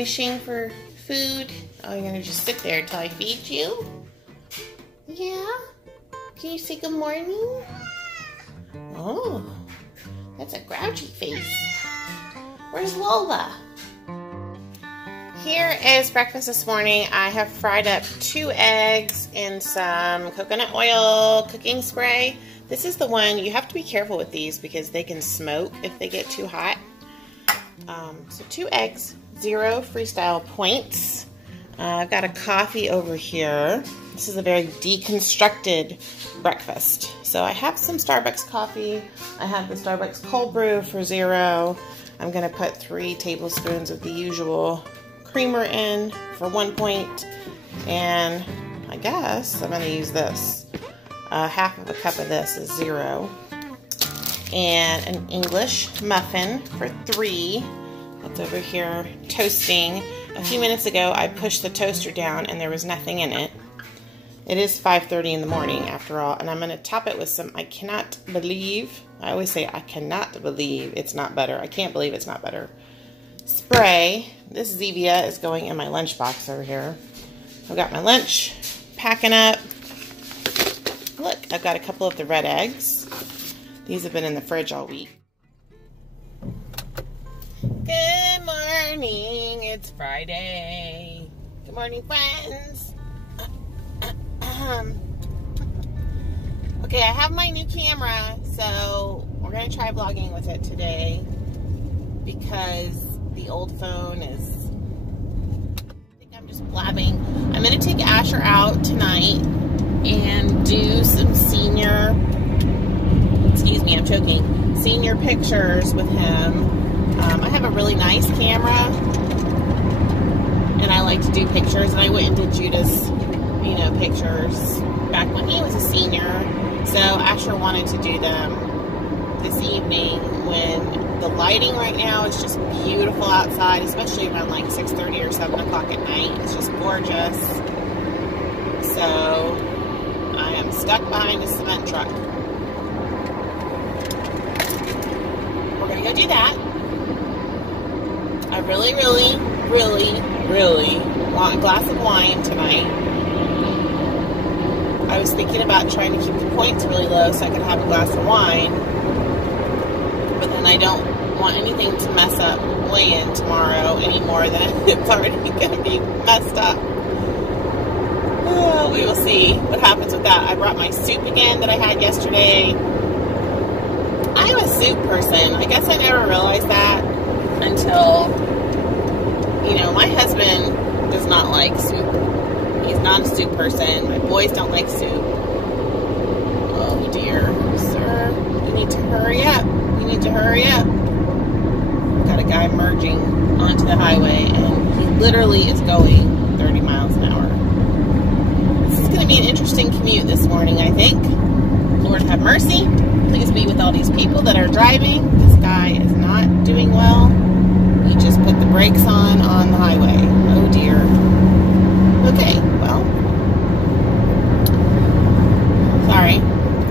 wishing for food? Oh, you're gonna just sit there until I feed you? Yeah? Can you say good morning? Oh, that's a grouchy face. Where's Lola? Here is breakfast this morning. I have fried up 2 eggs in some coconut oil cooking spray. This is the one, you have to be careful with these because they can smoke if they get too hot. So 2 eggs, 0 FREESTYLE points. I've got a coffee over here. This is a very deconstructed breakfast. So I have some Starbucks coffee. I have the Starbucks cold brew for 0. I'm gonna put 3 tablespoons of the usual creamer in for 1 point. And I guess I'm gonna use this. Half of a cup of this is 0. And an English muffin for 3. That's over here toasting. A few minutes ago, I pushed the toaster down and there was nothing in it. It is 5:30 in the morning after all, and I'm going to top it with some, I cannot believe, I always say I cannot believe it's not butter. I can't believe it's not butter. Spray. This Zevia is going in my lunchbox over here. I've got my lunch packing up. Look, I've got a couple of the red eggs. These have been in the fridge all week. Good morning, it's Friday. Good morning, friends. Okay, I have my new camera, so we're going to try vlogging with it today because the old phone is, I think I'm just blabbing. I'm going to take Asher out tonight and do some senior, excuse me, I'm choking, senior pictures with him. I have a really nice camera, and I like to do pictures, and I went and did Judah's, you know, pictures back when he was a senior, so Asher wanted to do them this evening when the lighting right now is just beautiful outside, especially around like 6:30 or 7 o'clock at night. It's just gorgeous. So I am stuck behind a cement truck. We're gonna go do that. I really, really, really, really want a glass of wine tonight. I was thinking about trying to keep the points really low so I could have a glass of wine, but then I don't want anything to mess up weigh-in tomorrow any more than it's already going to be messed up. Oh, we will see what happens with that. I brought my soup again that I had yesterday. I'm a soup person. I guess I never realized that until, you know, my husband does not like soup. He's not a soup person. My boys don't like soup. Oh dear, sir, you need to hurry up. You need to hurry up. Got a guy merging onto the highway and he literally is going 30 miles an hour. This is going to be an interesting commute this morning, I think. Lord have mercy. Please be with all these people that are driving. This guy is not doing well. He just put the brakes on the highway. Oh dear. Okay, well. Sorry.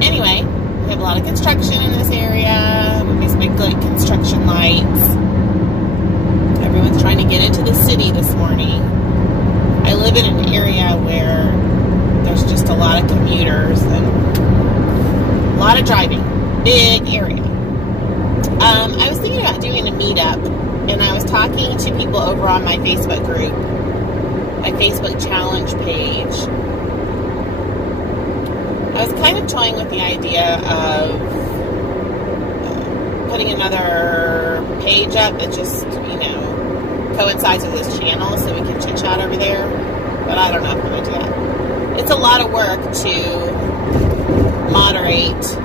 Anyway, we have a lot of construction in this area. We have big good construction lights. Everyone's trying to get into the city this morning. I live in an area where there's just a lot of commuters and a lot of driving. Big area. I was thinking about doing a meetup, and I was talking to people over on my Facebook group, my Facebook challenge page. I was kind of toying with the idea of putting another page up that just, you know, coincides with this channel so we can chit-chat over there, but I don't know if I'm going to do that. It's a lot of work to moderate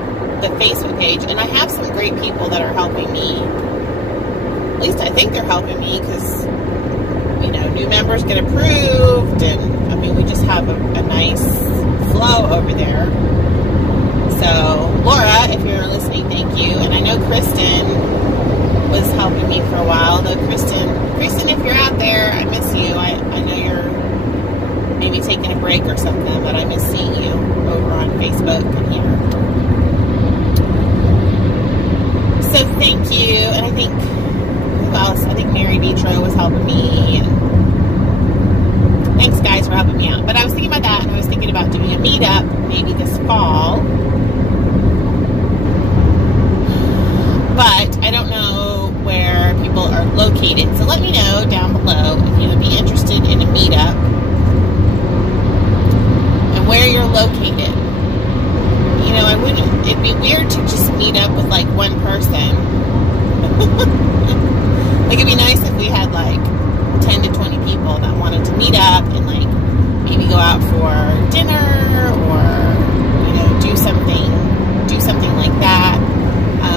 the Facebook page, and I have some great people that are helping me. At least I think they're helping me because, you know, new members get approved, and I mean, we just have a nice flow over there. So, Laura, if you're listening, thank you. And I know Kristen was helping me for a while. Though Kristen, if you're out there, I miss you. I know you're maybe taking a break or something, but I miss seeing you over on Facebook and here. So thank you. And I think, who else? I think Mary Vitro was helping me, and meetup maybe this fall. But I don't know where people are located. So let me know down below if you would be interested in a meetup and where you're located. You know, it'd be weird to just meet up with like one person. Like, it'd be nice if we had like 10 to 20 people that wanted to meet up and like maybe go out for dinner or, you know, do something like that.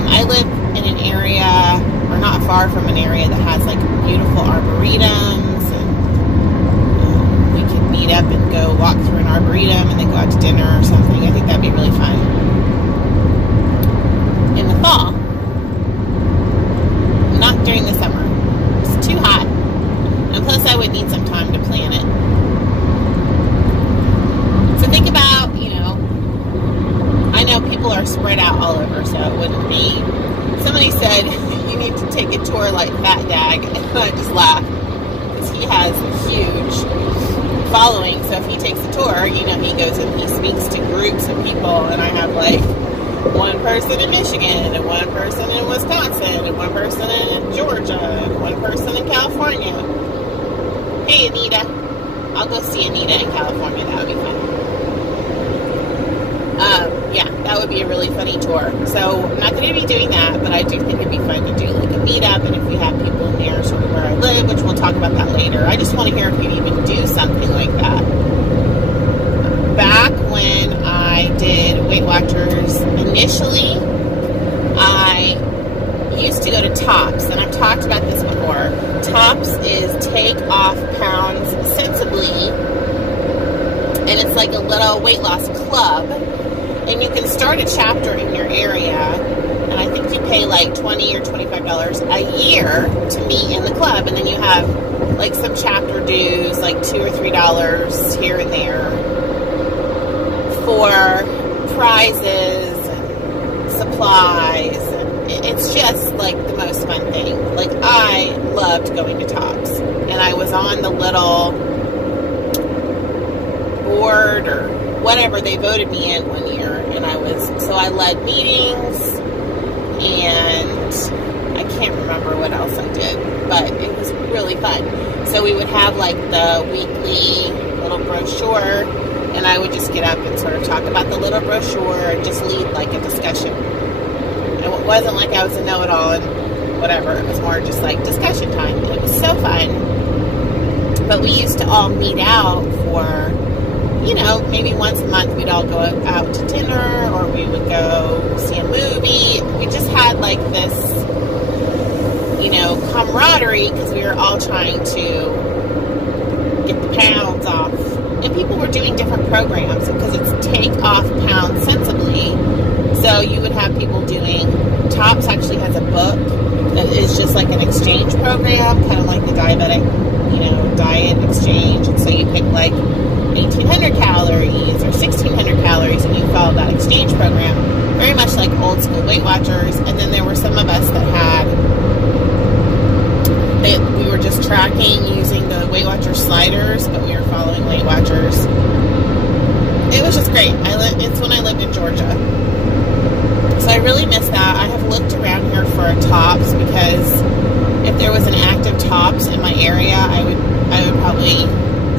I live in an area, or not far from an area, that has like beautiful arboretums, and we could meet up and go walk through an arboretum and then go out to dinner or something. I think that'd be really fun in the fall. Not during the summer. It's too hot. And plus I would need some time to plan it. So think about, you know, I know people are spread out all over, so it wouldn't be. Somebody said you need to take a tour like Fat Dag, and I just laughed because he has a huge following. So if he takes a tour, you know, he goes and he speaks to groups of people, and I have like one person in Michigan, and one person in Wisconsin, and one person in Georgia, and one person in California. Hey, Anita. I'll go see Anita in California. That would be fun. Yeah, that would be a really funny tour. So I'm not going to be doing that, but I do think it'd be fun to do like a meetup, and if we have people near sort of where I live, which we'll talk about that later. I just want to hear if you even do something like that. Back when I did Weight Watchers initially, I used to go to Tops, and I've talked about this before. Tops is take off pounds sensibly, and it's like a little weight loss club, and you can start a chapter in your area, and I think you pay like $20 or $25 a year to meet in the club, and then you have like some chapter dues, like $2 or $3 here and there for prizes and supplies. It's just like the most fun thing. Like, I loved going to Tops, and I was on the little board or whatever they voted me in one year, and so I led meetings, and I can't remember what else I did, but it was really fun. So we would have like the weekly little brochure, and I would just get up and sort of talk about the little brochure and just lead like a discussion. And it wasn't like I was a know-it-all and whatever. It was more just like discussion time, and it was so fun. But we used to all meet out for, you know, maybe once a month we'd all go out to dinner, or we would go see a movie. We just had like this, you know, camaraderie, because we were all trying to get the pounds off. And people were doing different programs, because it's take off pounds sensibly. So you would have people doing, Tops actually has a book that is just like an exchange program, kind of like the diabetic, you know, diet exchange. And so you pick like 1,800 calories or 1,600 calories, and you follow that exchange program, very much like old school Weight Watchers. And then there were some of us that we were just tracking using the Weight Watchers sliders, but we were following Weight Watchers. It was just great. It's when I lived in Georgia. So I really miss that. I have looked around here for a Tops, because if there was an active Tops in my area, I would probably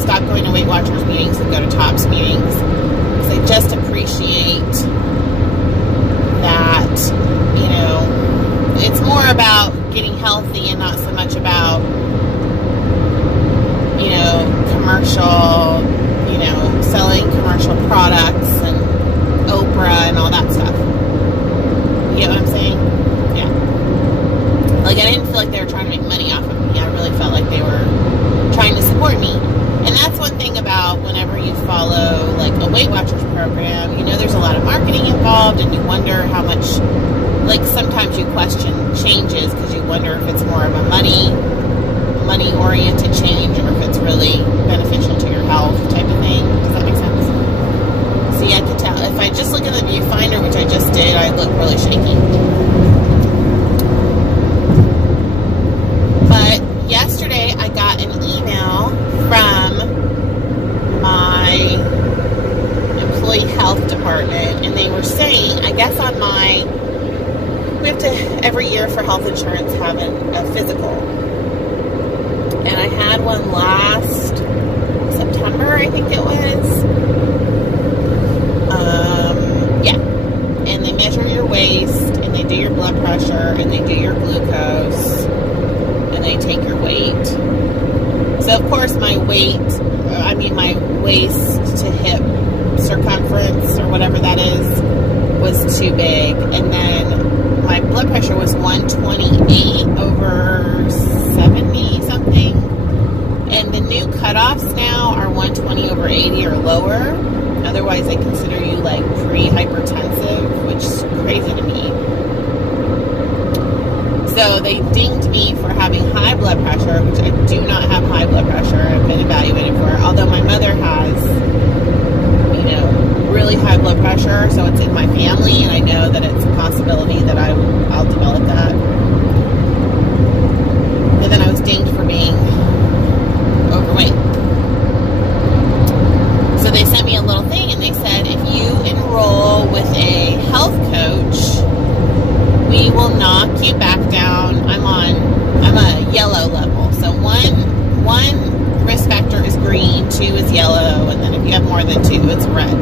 stop going to Weight Watchers meetings and go to Tops meetings, because I just appreciate that, you know, it's more about getting healthy and not so much about, you know, commercial, you know, selling commercial products and Oprah and all that stuff. You get what I'm saying? Yeah. Like, I didn't feel like they were trying to make money off of me. I really felt like they were trying to support me. And that's one thing about whenever you follow like a Weight Watchers program, you know, there's a lot of marketing involved, and you wonder how much, like, sometimes you question changes, because you wonder if it's more of a money-oriented change, or if it's really beneficial to your health type of thing. Does that make sense? See, I can tell. If I just look at the viewfinder, which I just did, I look really shaky. But yesterday I got an email from my insurance have a physical. And I had one last September, I think it was. Yeah. And they measure your waist, and they do your blood pressure, and they do your glucose, and they take your weight. So, of course, my waist to hip circumference, or whatever that is, was too big. And then my blood pressure was 128 over 70 something. And the new cutoffs now are 120 over 80 or lower. Otherwise, they consider you like pre-hypertensive, which is crazy to me. So they dinged me for having high blood pressure, which I do not have high blood pressure. I've been evaluated for it. Although my mother has, really high blood pressure, so it's in my family, and I know that it's a possibility that I'll develop that. And then I was dinged for being overweight. So they sent me a little thing, and they said, if you enroll with a health coach, we will knock you back down. I'm a yellow level. So one risk factor is green, 2 is yellow, and then if you have more than 2, it's red.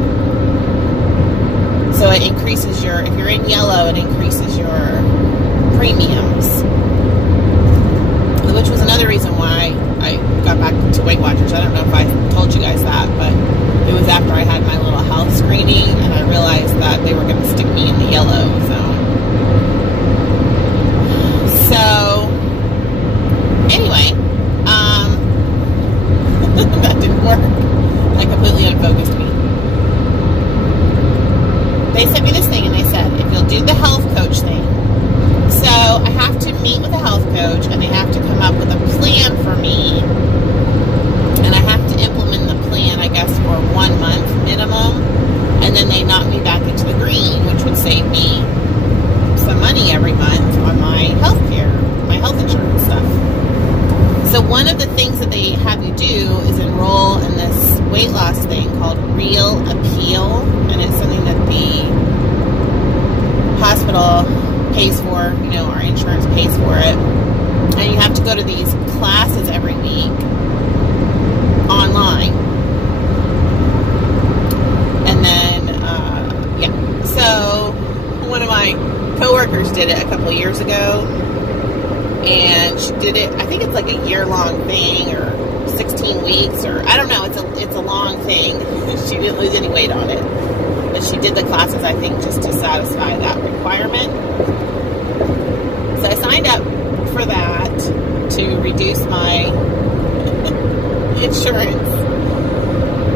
So it increases if you're in yellow, it increases your premiums. Which was another reason why I got back to Weight Watchers. I don't know if I told you guys that, but it was after I had my little health screening, and I realized that they were going to stick me in the yellow zone. So, anyway, that didn't work. That completely unfocused me. They sent me this thing, and they said, if you'll do the health coach thing. So I have to meet with a health coach, and they have to come up with a plan for me, and I have to implement the plan, I guess, for 1 month minimum, and then they knock me back into the green, which would save me some money every month on my health care, my health insurance stuff. So one of the things that they have you do is enroll in this weight loss thing called Real Appeal, and it's something that the hospital pays for, our insurance pays for it, and you have to go to these classes every week online. And then, so one of my coworkers did it a couple of years ago, and she did it, I think it's like a year-long thing, or 16 weeks, or I don't know, it's a long thing. She didn't lose any weight on it, but she did the classes, I think, just to satisfy that requirement. So I signed up for that to reduce my insurance,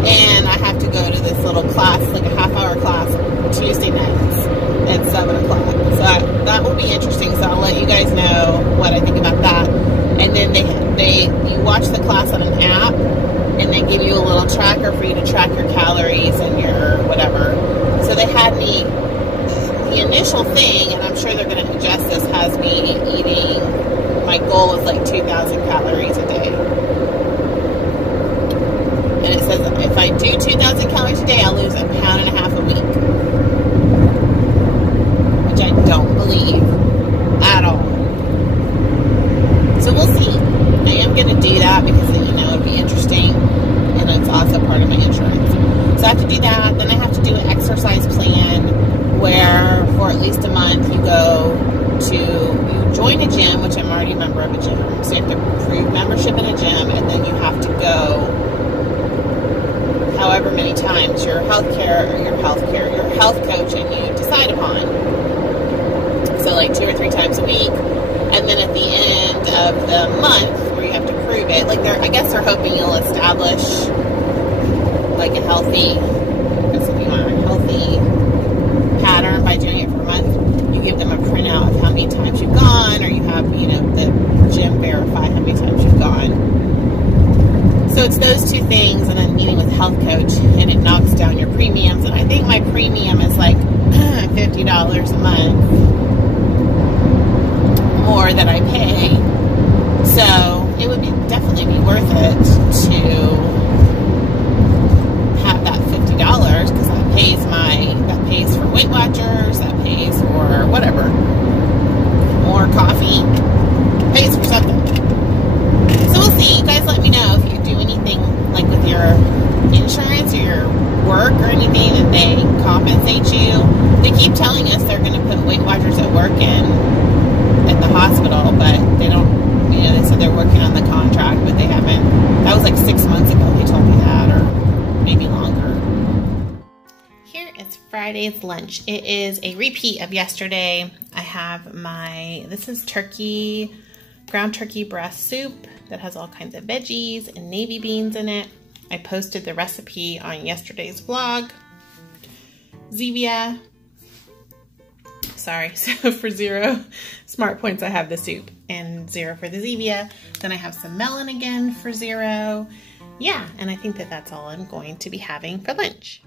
and I have to go to this little class, like a half-hour class, Tuesday nights at 7 o'clock. So that will be interesting, so I'll let you guys know what I think about that. And then you watch the class on an app, and they give you a little tracker for you to track your calories and your whatever. So they had me, the initial thing, and I'm sure they're going to adjust this, has me eating, my goal is like 2,000 calories a day. And it says if I do 2,000 calories a day, I'll lose 1.5 pounds a week. Which I don't believe at all. So we'll see. I am going to do that because, it'd be interesting, and it's also part of my insurance. So I have to do that. Then I have to do an exercise plan where for at least a month you join a gym, which I'm already a member of a gym. So you have to prove membership in a gym, and then you have to go however many times your health coach and you decide upon. So like 2 or 3 times a week. And then at the end of the month, where you have to prove it, I guess they're hoping you'll establish like a healthy pattern by doing it for a month. You give them a printout of how many times you've gone, or you have, the gym verify how many times you've gone. So it's those 2 things, and then meeting with a health coach, and it knocks down your premiums. And I think my premium is like $50 a month more that I pay. So it would definitely be worth it to have that $50, because that pays for Weight Watchers, that pays for whatever, more coffee. 6 months ago he told me that, or maybe longer. Here is Friday's lunch. It is a repeat of yesterday. I have this is ground turkey breast soup that has all kinds of veggies and navy beans in it. I posted the recipe on yesterday's vlog. Zevia. Sorry, so for 0 smart points I have the soup and 0 for the Zevia. Then I have some melon again for 0. Yeah, and I think that that's all I'm going to be having for lunch.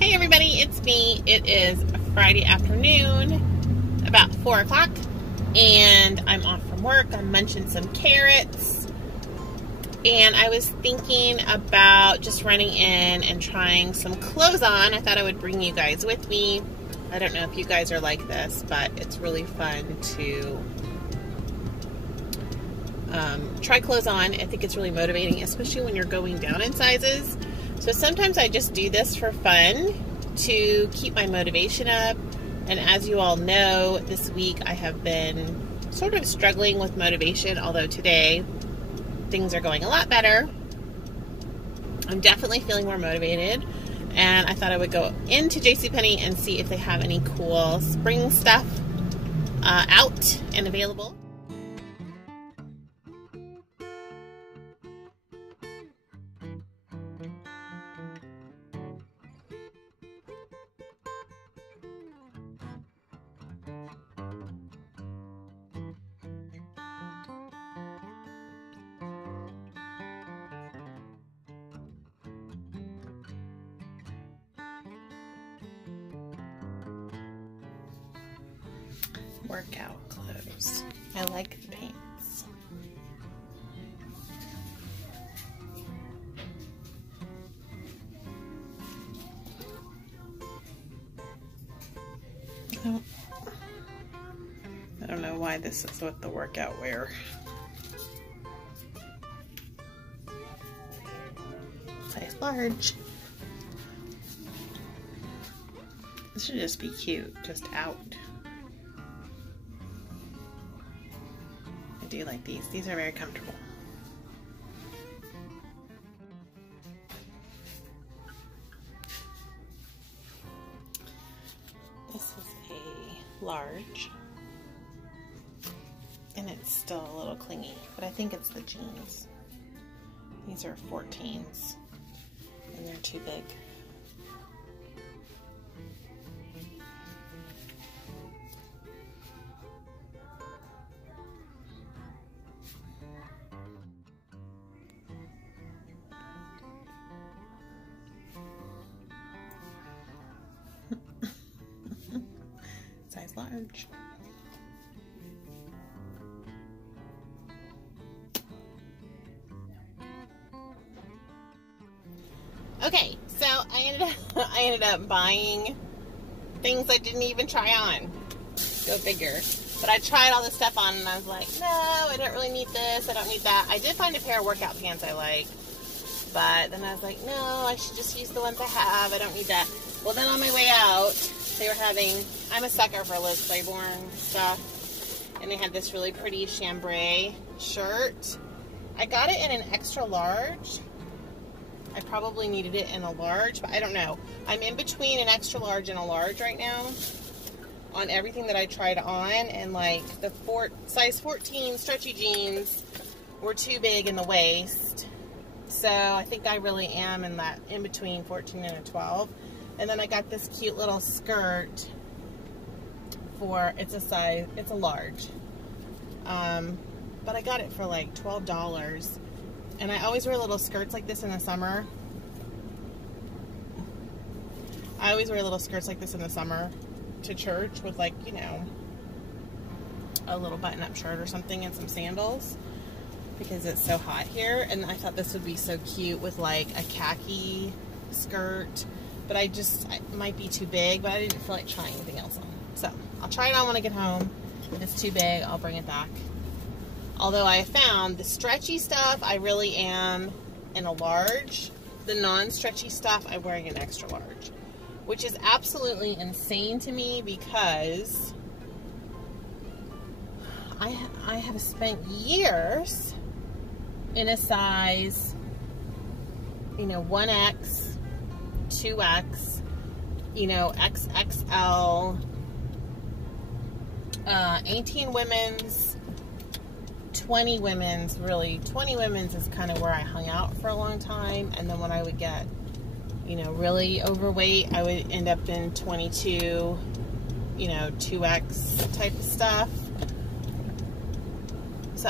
Hey everybody, it's me. It is Friday afternoon, about 4 o'clock, and I'm off from work. I'm munching some carrots, and I was thinking about just running in and trying some clothes on. I thought I would bring you guys with me. I don't know if you guys are like this, but it's really fun to try clothes on. I think it's really motivating, especially when you're going down in sizes. So sometimes I just do this for fun to keep my motivation up. And as you all know, this week I have been sort of struggling with motivation, although today things are going a lot better. I'm definitely feeling more motivated, and I thought I would go into JCPenney and see if they have any cool spring stuff out and available. Workout clothes. I like the pants. I don't know why this is what the workout wear. Size large. This should just be cute, just out. I do like these. These are very comfortable. This is a large, and it's still a little clingy, but I think it's the jeans. These are 14s, and they're too big. Size large. Okay, so I ended up buying things I didn't even try on. Go figure. But I tried all this stuff on and I was like, no, I don't really need this. I don't need that. I did find a pair of workout pants I like. But then I was like, no, I should just use the ones I have. I don't need that. Well, then on my way out, they were having, I'm a sucker for Liz Claiborne stuff, and they had this really pretty chambray shirt. I got it in an extra large. I probably needed it in a large, but I don't know. I'm in between an extra large and a large right now on everything that I tried on, and like the size 14 stretchy jeans were too big in the waist. So I think I really am in that in between 14 and a 12. And then I got this cute little skirt for, it's a large. But I got it for like $12. And I always wear little skirts like this in the summer. I always wear little skirts like this in the summer to church with, like, you know, a little button-up shirt or something and some sandals because it's so hot here. And I thought this would be so cute with like a khaki skirt. But it might be too big, but I didn't feel like trying anything else on. So I'll try it on when I get home. If it's too big, I'll bring it back. Although I found the stretchy stuff, I really am in a large. The non-stretchy stuff, I'm wearing an extra large. which is absolutely insane to me because I have spent years in a size, you know, 1X, 2X, you know, XXL, 18 women's, 20 women's. Really, 20 women's is kind of where I hung out for a long time. And then when I would get, you know, really overweight, I would end up in 22, you know, 2X type of stuff. So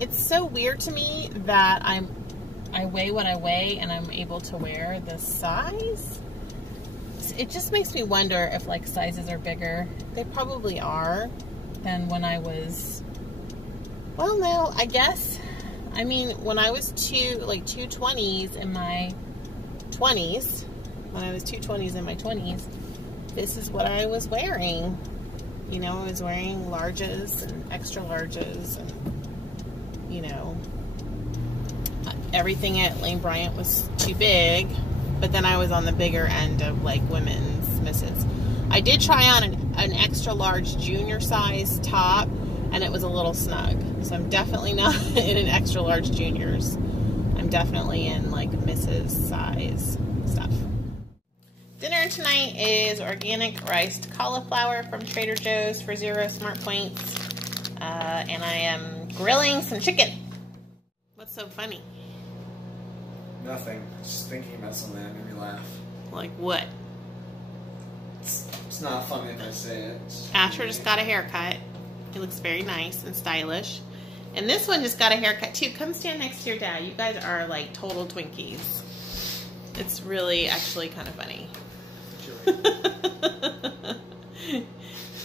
it's so weird to me that I weigh what I weigh and I'm able to wear this size. It just makes me wonder if like sizes are bigger. They probably are than when I was, well, no, I guess. I mean, when I was 220s in my 20s, this is what I was wearing. You know, I was wearing larges and extra larges and, you know, everything at Lane Bryant was too big, but then I was on the bigger end of like women's misses. I did try on an extra large junior size top and it was a little snug. So I'm definitely not in an extra large juniors. I'm definitely in like Mrs. size stuff. Dinner tonight is organic riced cauliflower from Trader Joe's for 0 smart points. And I am grilling some chicken. What's so funny? Nothing. Just thinking about something that made me laugh. Like what? It's not funny if I say it. Asher just got a haircut. He looks very nice and stylish. And this one just got a haircut too. Come stand next to your dad. You guys are like total Twinkies. It's really actually kind of funny.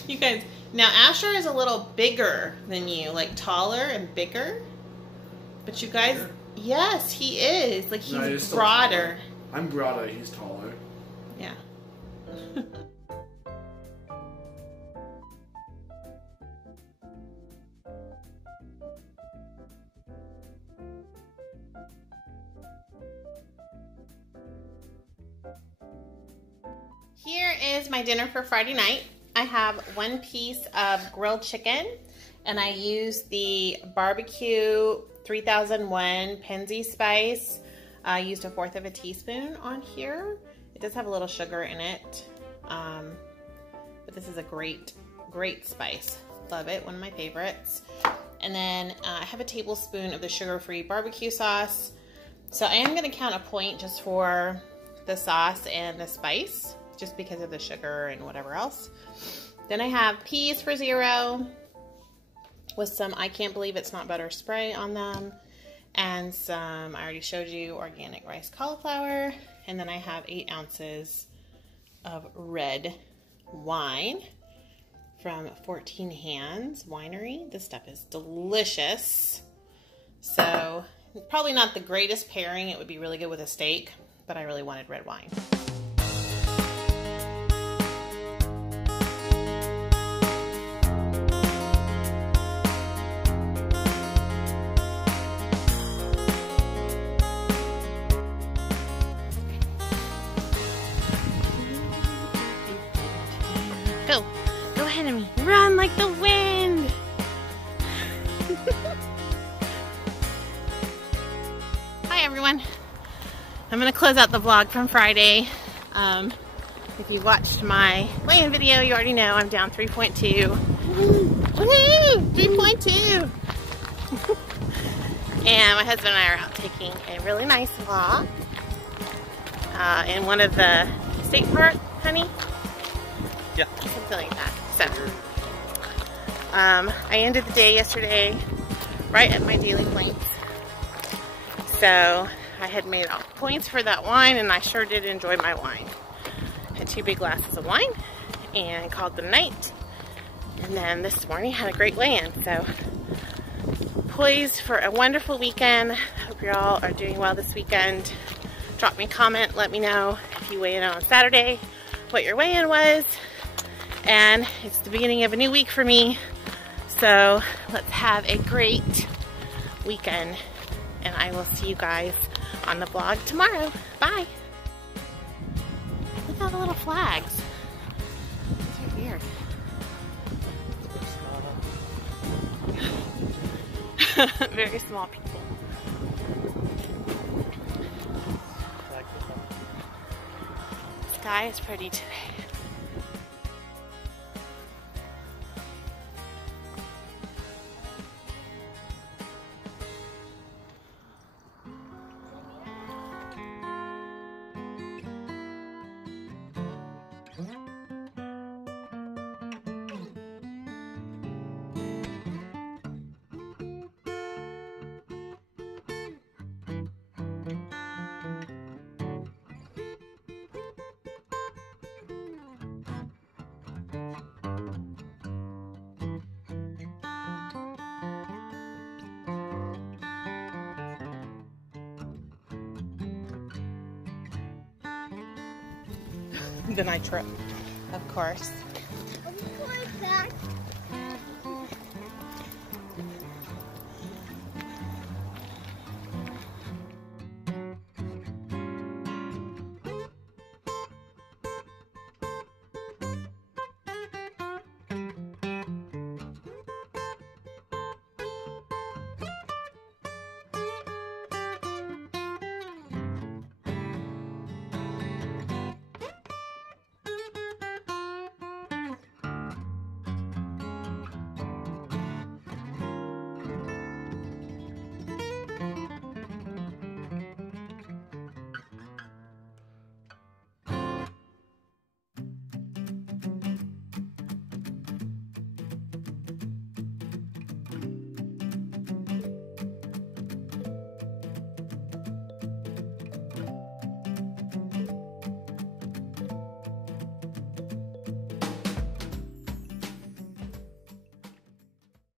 You guys, now Asher is a little bigger than you, like taller and bigger. But you guys, bigger? Yes, he is. Like he's broader. I'm broader, he's taller. Yeah. Here is my dinner for Friday night. I have 1 piece of grilled chicken and I use the barbecue 3001 Penzi spice. I used 1/4 teaspoon on here. It does have a little sugar in it, but this is a great spice. Love it, one of my favorites. And then I have a tablespoon of the sugar-free barbecue sauce. So I am gonna count a point just for the sauce and the spice, just because of the sugar and whatever else. Then I have peas for 0 with some I Can't Believe It's Not Butter spray on them, and some, I already showed you, organic rice cauliflower. And then I have 8 ounces of red wine from 14 Hands Winery. This stuff is delicious. So probably not the greatest pairing. It would be really good with a steak, but I really wanted red wine. Go ahead of me. Run like the wind. Hi everyone. I'm going to close out the vlog from Friday. If you watched my weigh-in video, you already know I'm down 3.2. Woohoo! 3.2! And my husband and I are out taking a really nice walk in one of the state parks, honey? Yeah. Something like that. So, I ended the day yesterday right at my daily points. So, I had made all points for that wine, and I sure did enjoy my wine. Had 2 big glasses of wine and called the night. And then this morning had a great weigh-in. So, poised for a wonderful weekend. Hope you all are doing well this weekend. Drop me a comment. Let me know if you weigh in on Saturday, what your weigh-in was. And it's the beginning of a new week for me, so let's have a great weekend, and I will see you guys on the vlog tomorrow. Bye. Look all the little flags. These are weird. Very small people. The sky is pretty today. Then I trip, of course.